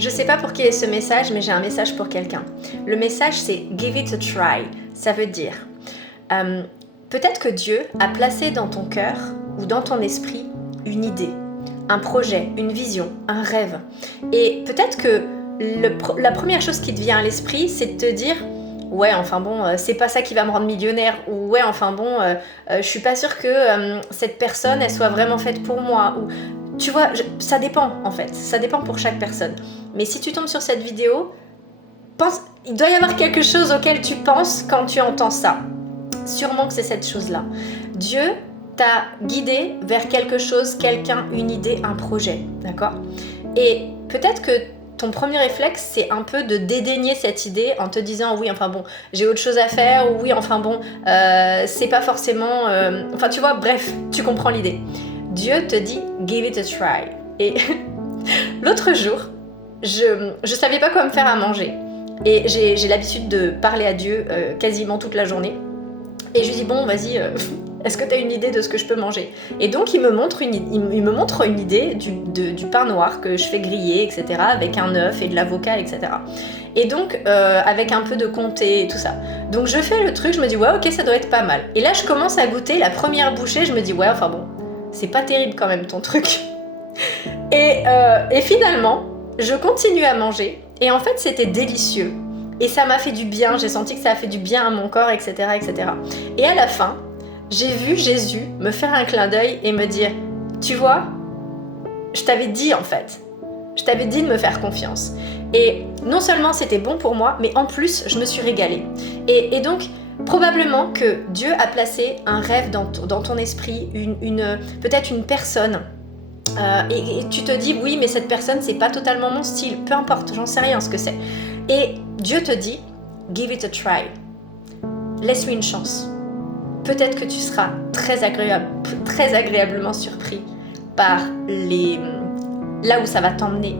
Je sais pas pour qui est ce message, mais j'ai un message pour quelqu'un. Le message, c'est « Give it a try ». Ça veut dire, peut-être que Dieu a placé dans ton cœur ou dans ton esprit une idée, un projet, une vision, un rêve. Et peut-être que la première chose qui te vient à l'esprit, c'est de te dire « Ouais, enfin bon, c'est pas ça qui va me rendre millionnaire » ou « Ouais, enfin bon, je suis pas sûre que cette personne, elle soit vraiment faite pour moi » ou tu vois, ça dépend en fait, ça dépend pour chaque personne. Mais si tu tombes sur cette vidéo, il doit y avoir quelque chose auquel tu penses quand tu entends ça. Sûrement que c'est cette chose-là. Dieu t'a guidé vers quelque chose, quelqu'un, une idée, un projet, d'accord ? Et peut-être que ton premier réflexe, c'est un peu de dédaigner cette idée en te disant oui, enfin bon, j'ai autre chose à faire, ou oui, enfin bon, c'est pas forcément... Enfin tu vois, bref, tu comprends l'idée. Dieu te dit « give it a try ». Et l'autre jour, je savais pas quoi me faire à manger. Et j'ai l'habitude de parler à Dieu quasiment toute la journée. Et je lui dis « bon, vas-y, est-ce que tu as une idée de ce que je peux manger ?» Et donc il me montre une idée du pain noir que je fais griller, etc. avec un œuf et de l'avocat, etc. Et donc avec un peu de comté et tout ça. Donc je fais le truc, je me dis « ouais, ok, ça doit être pas mal ». Et là je commence à goûter la première bouchée, je me dis « ouais, enfin bon, c'est pas terrible quand même ton truc ». Et finalement, je continue à manger. Et en fait, c'était délicieux. Et ça m'a fait du bien, j'ai senti que ça a fait du bien à mon corps, etc. etc. Et à la fin, j'ai vu Jésus me faire un clin d'œil et me dire « tu vois, je t'avais dit en fait, je t'avais dit de me faire confiance ». Et non seulement c'était bon pour moi, mais en plus, je me suis régalée. Et donc, probablement que Dieu a placé un rêve dans ton esprit, peut-être une personne. Et tu te dis oui, mais cette personne c'est pas totalement mon style, peu importe, j'en sais rien ce que c'est. Et Dieu te dit give it a try, laisse-lui une chance. Peut-être que tu seras très agréablement surpris par là où ça va t'emmener,